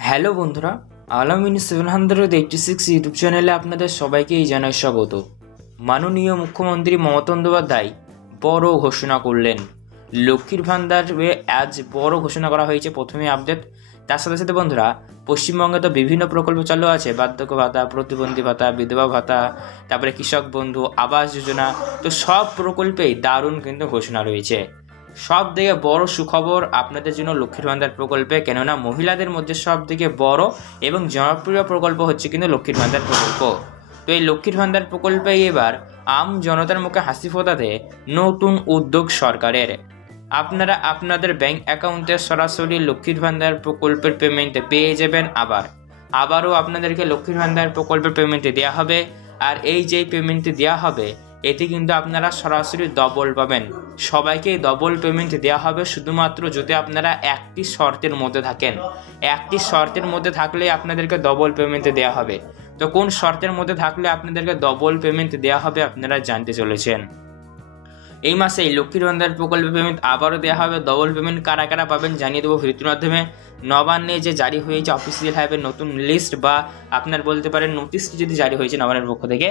Hello বন্ধুরা, আলামিন 786 YouTube চ্যানেলে আপনাদের সবাইকেই জানাই স্বাগত। মাননীয় মুখ্যমন্ত্রী মমতা বন্দ্যোপাধ্যায় বড় ঘোষণা করলেন। লক্ষ্মীর ভান্ডার আজ বড় ঘোষণা করা হয়েছে। প্রথমে আপডেট, তার সাথে সাথে বন্ধুরা পশ্চিমবঙ্গে তো বিভিন্ন প্রকল্প চালু আছে, বার্ধক্য ভাতা, প্রতিবন্ধী ভাতা, বিধবা ভাতা, তারপরে কৃষক বন্ধু, আবাস যোজনা, তো সব প্রকল্পেই দারুণ কিন্তু ঘোষণা রয়েছে। সব থেকে বড় সুখবর আপনাদের জন্য লক্ষ্মীর ভান্ডার প্রকল্পে, কেননা মহিলাদের মধ্যে সব থেকে বড় এবং জনপ্রিয় প্রকল্প হচ্ছে কিন্তু লক্ষ্মীর ভান্ডার প্রকল্প। তো এই লক্ষ্মীর ভান্ডার প্রকল্পে এবার আম জনতার মুখে হাসি ফোটাতে নতুন উদ্যোগ সরকারের। আপনারা আপনাদের ব্যাংক অ্যাকাউন্টে সরাসরি লক্ষ্মীর ভান্ডার প্রকল্পের পেমেন্ট পেয়ে যাবেন। আবারও আপনাদেরকে লক্ষ্মীর ভান্ডার প্রকল্পের পেমেন্ট দেওয়া হবে। আর এই যেই পেমেন্ট দেওয়া হবে এতে কিন্তু আপনারা সরাসরি ডবল পাবেন। সবাইকেই ডবল পেমেন্ট দেওয়া হবে, শুধুমাত্র যদি আপনারা একটি শর্তের মধ্যে থাকেন। একটি শর্তের মধ্যে থাকলে আপনাদেরকে ডবল পেমেন্ট দেওয়া হবে। তো কোন শর্তের মধ্যে থাকলে আপনাদেরকে ডবল পেমেন্ট দেওয়া হবে আপনারা জানতে চলেছেন। এই মাসে এই লক্ষ্মীর ভান্ডার প্রকল্পের পেমেন্ট আবারও দেওয়া হবে। ডবল পেমেন্ট কারা কারা পাবেন জানিয়ে দেবো ভিডিওর মাধ্যমে। নবান্নে যে জারি হয়েছে অফিসিয়াল ভাবে নতুন লিস্ট বা আপনার বলতে পারেন নোটিশটি যদি জারি হয়েছে নবান্নের পক্ষ থেকে,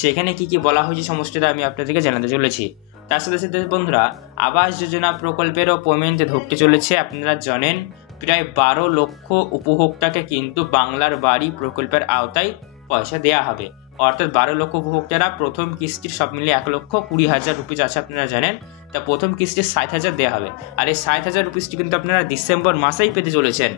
সেখানে কি কি বলা হয়েছে সমস্তটা আমি আপনাদেরকে জানাতে চলেছি। তার সাথে সাথে বন্ধুরা আবাস যোজনা প্রকল্পেরও পেমেন্ট ঢুকতে চলেছে। আপনারা জানেন প্রায় 12 লক্ষ উপভোক্তাকে কিন্তু বাংলার বাড়ি প্রকল্পের আওতায় পয়সা দেওয়া হবে। অর্থাৎ 12 লক্ষ উপভোক্তারা প্রথম কিস্তির সব মিলিয়ে 1,20,000 রুপিস আছে আপনারা জানেন। তা প্রথম কিস্তির 60,000 দেওয়া হবে। আর এই 60,000 রুপিসটি কিন্তু আপনারা ডিসেম্বর মাসেই পেতে চলেছেন।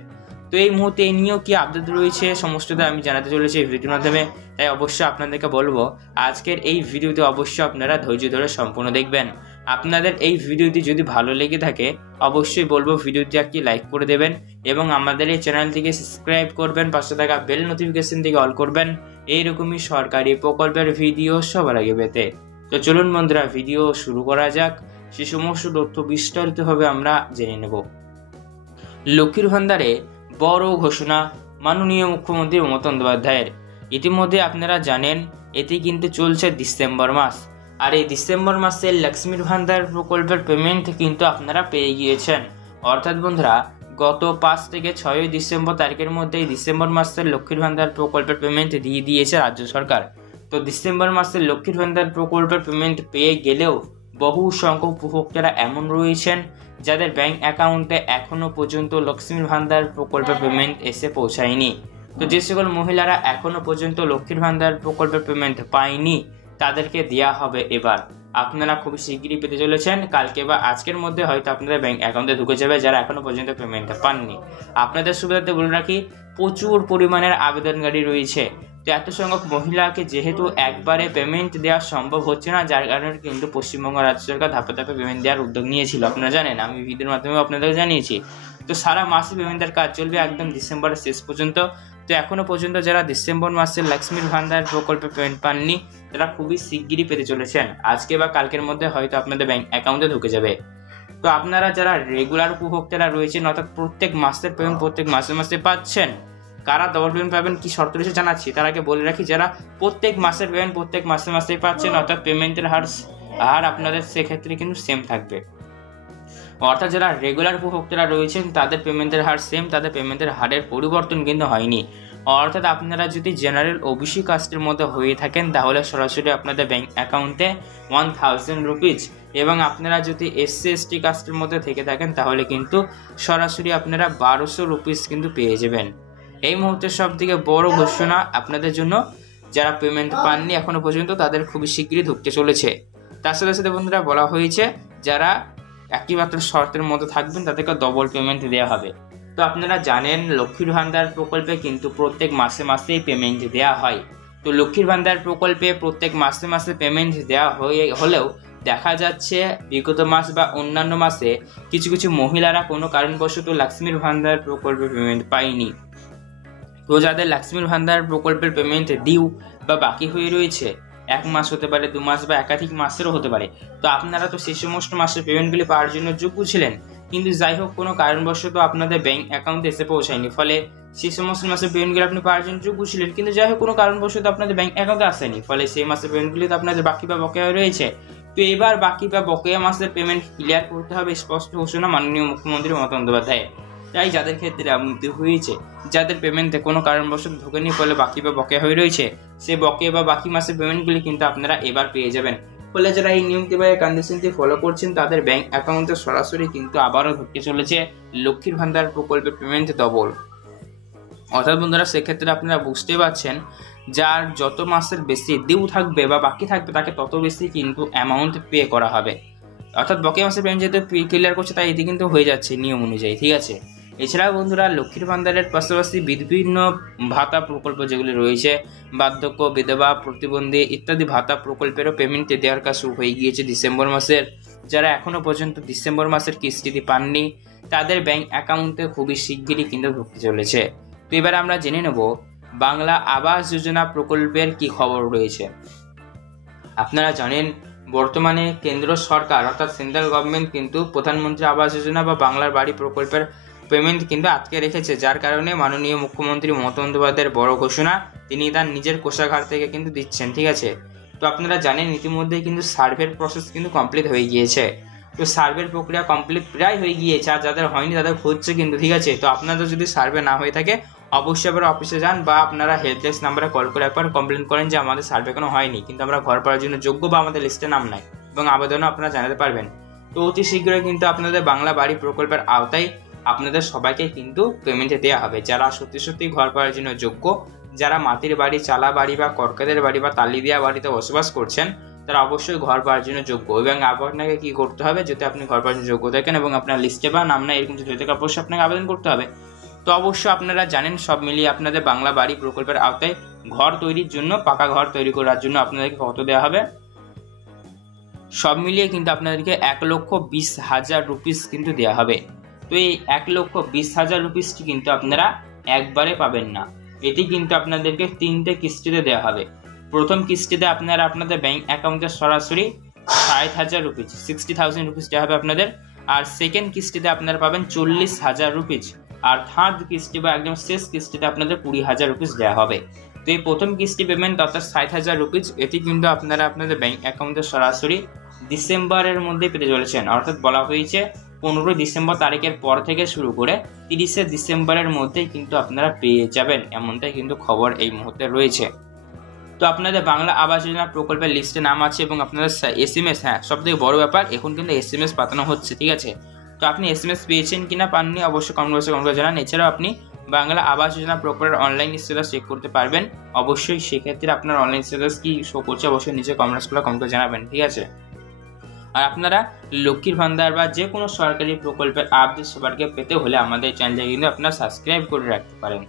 তো এই মুহূর্তে এই নিয়েও কি আপডেট রয়েছে সমস্তটা আমি জানাতে চলেছি এই ভিডিওর মাধ্যমে। তাই অবশ্যই আপনাদেরকে বলবো আজকের এই ভিডিওতে অবশ্যই আপনারা ধৈর্য ধরে সম্পূর্ণ দেখবেন। আপনাদের এই ভিডিওটি যদি ভালো লেগে থাকে অবশ্যই বলবো ভিডিওটি একটি লাইক করে দেবেন এবং আমাদের এই চ্যানেলটিকে সাবস্ক্রাইব করবেন, পাশে থাকা বেল নোটিফিকেশন থেকে অল করবেন এইরকমই সরকারি প্রকল্পের ভিডিও সবার আগে পেতে। তো চলুন বন্ধুরা ভিডিও শুরু করা যাক। সে সমস্ত তথ্য বিস্তারিতভাবে আমরা জেনে নেব। লক্ষ্মীর ভান্ডারে বড় ঘোষণা মাননীয় মুখ্যমন্ত্রী মমতা বন্দ্যোপাধ্যায়ের। ইতিমধ্যে আপনারা জানেন এটি কিন্তু চলছে ডিসেম্বর মাস। আর এই ডিসেম্বর মাসে লক্ষ্মীর ভান্ডার প্রকল্পের পেমেন্ট কিন্তু আপনারা পেয়ে গিয়েছেন। অর্থাৎ বন্ধুরা গত 5 থেকে 6 ডিসেম্বর তারিখের মধ্যে এই ডিসেম্বর মাসের লক্ষ্মীর ভান্ডার প্রকল্পের পেমেন্ট দিয়ে দিয়েছে রাজ্য সরকার। তো ডিসেম্বর মাসে লক্ষ্মীর ভান্ডার প্রকল্পের পেমেন্ট পেয়ে গেলেও বহু সংখ্যক উপভোক্তারা এমন রয়েছেন যাদের ব্যাংক অ্যাকাউন্টে এখনো পর্যন্ত লক্ষ্মীর ভান্ডার প্রকল্পের পেমেন্ট এসে পৌঁছায়নি। তো যে সকল মহিলারা এখনো পর্যন্ত লক্ষ্মীর ভান্ডার প্রকল্পের পেমেন্ট পায়নি তাদেরকে দেওয়া হবে এবার। আপনারা খুব শিগগিরই পেতে চলেছেন। কালকে বা আজকের মধ্যে হয়তো আপনাদের ব্যাংক অ্যাকাউন্টে ঢুকে যাবে যারা এখনো পর্যন্ত পেমেন্টটা পাননি। আপনাদের সুবিধাতে বলে রাখি প্রচুর পরিমাণের আবেদনকারী রয়েছে। তো এত সংখ্যক মহিলাকে যেহেতু একবারে পেমেন্ট দেওয়া সম্ভব হচ্ছে না, যার কারণে কিন্তু পশ্চিমবঙ্গ রাজ্য সরকার ধাপে ধাপে পেমেন্ট দেওয়ার উদ্যোগ নিয়েছিল। আপনারা জানেন, আমি ভিডিওর মাধ্যমে আপনাদের জানিয়েছি। তো সারা মাসে পেমেন্টের কাজ চলবে একদম ডিসেম্বরের শেষ পর্যন্ত। তো এখনো পর্যন্ত যারা ডিসেম্বর মাসে লক্ষ্মীর ভান্ডার প্রকল্পে পেমেন্ট পাননি তারা খুবই শিগগিরই পেতে চলেছেন। আজকে বা কালকের মধ্যে হয়তো আপনাদের ব্যাংক অ্যাকাউন্টে ঢুকে যাবে। তো আপনারা যারা রেগুলার উপভোক্তারা রয়েছেন অর্থাৎ প্রত্যেক মাসের পেমেন্ট প্রত্যেক মাসে মাসে পাচ্ছেন, কারা ডবল পেমেন্ট পাবেন কি শর্ত রয়েছে জানাচ্ছি। তার আগে বলে রাখি যারা প্রত্যেক মাসের পেমেন্ট প্রত্যেক মাসে মাসেই পাচ্ছেন অর্থাৎ পেমেন্টের হার আপনাদের সেক্ষেত্রে কিন্তু সেম থাকবে। অর্থাৎ যারা রেগুলার উপভোক্তারা রয়েছেন তাদের পেমেন্টের হার সেম, তাদের পেমেন্টের হারের পরিবর্তন কিন্তু হয়নি। অর্থাৎ আপনারা যদি জেনারেল ওবিসি কাস্টের মধ্যে হয়ে থাকেন তাহলে সরাসরি আপনাদের ব্যাংক অ্যাকাউন্টে 1000 রুপিস, এবং আপনারা যদি SC ST কাস্টের মধ্যে থেকে থাকেন তাহলে কিন্তু সরাসরি আপনারা 1200 রুপিস কিন্তু পেয়ে যাবেন। এই মুহূর্তে সব থেকে বড় ঘোষণা আপনাদের জন্য, যারা পেমেন্ট পাননি এখনো পর্যন্ত তাদের খুবই শীঘ্রই ঢুকতে চলেছে। তার সাথে সাথে বন্ধুরা বলা হয়েছে যারা একটিমাত্র শর্তের মধ্যে থাকবেন তাদেরকে ডবল পেমেন্ট দেওয়া হবে। তো আপনারা জানেন লক্ষ্মীর ভান্ডার প্রকল্পে কিন্তু প্রত্যেক মাসে মাসেই পেমেন্ট দেওয়া হয়। তো লক্ষ্মীর ভান্ডার প্রকল্পে প্রত্যেক মাসে মাসে পেমেন্ট দেওয়া হলেও দেখা যাচ্ছে বিগত মাস বা অন্যান্য মাসে কিছু কিছু মহিলারা কোনো কারণবশত লক্ষ্মীর ভান্ডার প্রকল্পে পেমেন্ট পায়নি। তো যাদের লক্ষ্মীর ভান্ডার প্রকল্পের পেমেন্ট ডিউ বা বাকি হয়ে রয়েছে, 1 মাস হতে পারে, 2 মাস বা একাধিক মাসেরও হতে পারে, তো আপনারা তো সেই সমস্ত মাসের পেমেন্টগুলি পাওয়ার জন্য যোগ্য ছিলেন, কিন্তু যাই হোক কোনো কারণবশত আপনাদের ব্যাংক অ্যাকাউন্টে এসে পৌঁছায়নি। ফলে সেই সমস্ত মাসের পেমেন্টগুলি আপনি পাওয়ার জন্য যোগ্য ছিলেন, কিন্তু যাই হোক কোনো কারণবশত আপনাদের ব্যাংক অ্যাকাউন্টে আসেনি। ফলে সেই মাসের পেমেন্টগুলি তো আপনাদের বাকি বা বকেয়া রয়েছে। তো এবার বাকি বা বকেয়া মাসের পেমেন্ট ক্লিয়ার করতে হবে, স্পষ্ট ঘোষণা মাননীয় মুখ্যমন্ত্রী মমতা বন্দ্যোপাধ্যায়। তাই যাদের ক্ষেত্রে এমনটি হয়েছে, যাদের পেমেন্টে কোনো কারণবশত ঢোকেনি, ফলে বাকি বা বকেয়া হয়ে রয়েছে, সে বকেয়া বা বাকি মাসের পেমেন্টগুলি কিন্তু আপনারা এবার পেয়ে যাবেন। ফলে যারা এই নিয়মটি বা কন্ডিশনটি ফলো করছেন তাদের ব্যাংক অ্যাকাউন্টে সরাসরি কিন্তু আবারও ঢুকতে চলেছে লক্ষ্মীর ভান্ডার প্রকল্পের পেমেন্ট ডবল। অর্থাৎ বন্ধুরা সেক্ষেত্রে আপনারা বুঝতে পারছেন, যার যত মাসের বেশি ডিউ থাকবে বা বাকি থাকবে তাকে তত বেশি কিন্তু অ্যামাউন্ট পে করা হবে। অর্থাৎ বকেয়া মাসের পেমেন্ট যেহেতু ক্লিয়ার করছে তাই এটি কিন্তু হয়ে যাচ্ছে নিয়ম অনুযায়ী, ঠিক আছে। এছাড়াও বন্ধুরা লক্ষ্মীর ভান্ডারের পাশাপাশি বিভিন্ন ভাতা প্রকল্প যেগুলি রয়েছে, বার্ধক্য, বিধবা, প্রতিবন্ধী ইত্যাদি ভাতা প্রকল্পেরও পেমেন্ট দেওয়ার কাজ শুরু হয়ে গিয়েছে ডিসেম্বর মাসের। যারা এখনও পর্যন্ত ডিসেম্বর মাসের কিস্তিটি পাননি তাদের ব্যাংক অ্যাকাউন্টে খুবই শিগগিরই কিন্তু ঢুকতে চলেছে। তো এবার আমরা জেনে নেব বাংলা আবাস যোজনা প্রকল্পের কি খবর রয়েছে। আপনারা জানেন বর্তমানে কেন্দ্র সরকার অর্থাৎ সেন্ট্রাল গভর্নমেন্ট কিন্তু প্রধানমন্ত্রী আবাস যোজনা বা বাংলার বাড়ি প্রকল্পের পেমেন্ট কিন্তু আটকে রেখেছে, যার কারণে মাননীয় মুখ্যমন্ত্রী মমতা বন্দ্যোপাধ্যায়ের বড় ঘোষণা তিনি তার নিজের কোষাগার থেকে কিন্তু দিচ্ছেন, ঠিক আছে। তো আপনারা জানেন ইতিমধ্যেই কিন্তু সার্ভের প্রসেস কিন্তু কমপ্লিট হয়ে গিয়েছে। তো সার্ভের প্রক্রিয়া কমপ্লিট প্রায় হয়ে গিয়েছে, আর যাদের হয়নি তাদের হচ্ছে কিন্তু, ঠিক আছে। তো আপনাদের যদি সার্ভে না হয়ে থাকে অবশ্যই আবার অফিসে যান বা আপনারা হেল্পডেস্ক নাম্বারে কল করে একবার কমপ্লেন করেন যে আমাদের সার্ভে কোনো হয়নি, কিন্তু আমরা ঘর পাওয়ার জন্য যোগ্য বা আমাদের লিস্টে নাম নাই, এবং আবেদনও আপনারা জানাতে পারবেন। তো অতি শীঘ্রই কিন্তু আপনাদের বাংলা বাড়ি প্রকল্পের আওতায় আপনাদের সবাইকে কিন্তু পেমেন্টে দেওয়া হবে, যারা সত্যি সত্যি ঘর পাওয়ার জন্য যোগ্য, যারা মাটির বাড়ি, চালা বাড়ি বা কর্কাদের বাড়ি বা টালি দেওয়া বাড়িতে বসবাস করছেন তারা অবশ্যই ঘর পাওয়ার জন্য যোগ্য। এবং আপনাকে কি করতে হবে, যদি আপনি ঘর পাওয়ার জন্য যোগ্য থাকেন এবং আপনার লিস্টে বা নাম নাই এরকম যদি হয়ে থাকে অবশ্যই আপনাকে আবেদন করতে হবে। তো অবশ্যই আপনারা জানেন সব মিলিয়ে আপনাদের বাংলা বাড়ি প্রকল্পের আওতায় ঘর তৈরির জন্য, পাকা ঘর তৈরি করার জন্য আপনাদেরকে কত দেওয়া হবে, সব মিলিয়ে কিন্তু আপনাদেরকে 1,20,000 রুপিস কিন্তু দেওয়া হবে। তো এই 1,20,000 রুপিসটি কিন্তু আপনারা একবারে পাবেন না, এটি কিন্তু আপনাদেরকে 3টে কিস্তিতে দেওয়া হবে। প্রথম কিস্তিতে আপনারা আপনাদের ব্যাংক অ্যাকাউন্টে সরাসরি 60,000 রুপিস 60,000 রুপিস দেওয়া হবে আপনাদের। আর সেকেন্ড কিস্তিতে আপনারা পাবেন 40,000 রুপিস। আর থার্ড কিস্তি বা একদম শেষ কিস্তিতে আপনাদের 20,000 রুপিস দেওয়া হবে। তো এই প্রথম কিস্তি পেমেন্ট অর্থাৎ 60,000 রুপিস এটি কিন্তু আপনারা আপনাদের ব্যাংক অ্যাকাউন্টে সরাসরি ডিসেম্বরের মধ্যে পেতে চলেছেন। অর্থাৎ বলা হয়েছে 15 ডিসেম্বর তারিখের পর থেকে শুরু করে 30শে ডিসেম্বরের মধ্যেই কিন্তু আপনারা পেয়ে যাবেন, এমনটাই কিন্তু খবর এই মুহূর্তে রয়েছে। তো আপনাদের বাংলা আবাস যোজনা প্রকল্পের লিস্টে নাম আছে এবং আপনাদের SMS, হ্যাঁ সবথেকে বড় ব্যাপার এখন কিন্তু SMS পাঠানো হচ্ছে, ঠিক আছে। তো আপনি SMS পেয়েছেন কিনা পাননি অবশ্যই কমেন্ট বক্সে কমেন্ট করে জানান। এছাড়াও আপনি বাংলা আবাস যোজনা প্রকল্পের অনলাইন স্ট্যাটাস চেক করতে পারবেন। অবশ্যই সেক্ষেত্রে আপনার অনলাইন স্ট্যাটাস কি শো করছে অবশ্যই নিচে কমেন্ট করে জানাবেন, ঠিক আছে। আর আপনারা লক্ষ্মীর ভান্ডার বা যে কোনো সরকারি প্রকল্পের আপডেট সবার আগে পেতে হলে আমাদের চ্যানেলটা কিন্তু আপনারা সাবস্ক্রাইব করে রাখতে পারেন।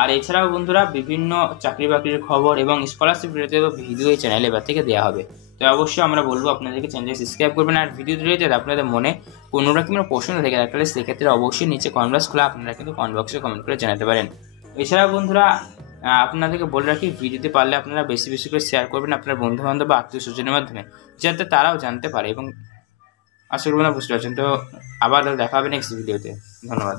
আর এছাড়াও বন্ধুরা বিভিন্ন চাকরি বাকরির খবর এবং স্কলারশিপ রিলেটেড ভিডিও এই চ্যানেলে এবার থেকে দেওয়া হবে। তো অবশ্যই আমরা বলবো আপনাদেরকে চ্যানেলটি সাবস্ক্রাইব করবেন। আর ভিডিও রিলেটেড আপনাদের মনে কোনো রকমের প্রশ্ন থেকে থাকলে সেক্ষেত্রে অবশ্যই নিচে কমেন্ট বক্স খোলা, আপনারা কিন্তু কমেন্ট বক্সে কমেন্ট করে জানাতে পারেন। এছাড়াও বন্ধুরা আপনাদেরকে বলে রাখি ভিডিওতে পারলে আপনারা বেশি বেশি করে শেয়ার করবেন আপনার বন্ধু বান্ধব বা আত্মীয় স্বজনের মাধ্যমে, যাতে তারাও জানতে পারে। এবং আশা করব না বুঝতে পারছেন। তো আবার দেখা হবে নেক্সট ভিডিওতে। ধন্যবাদ।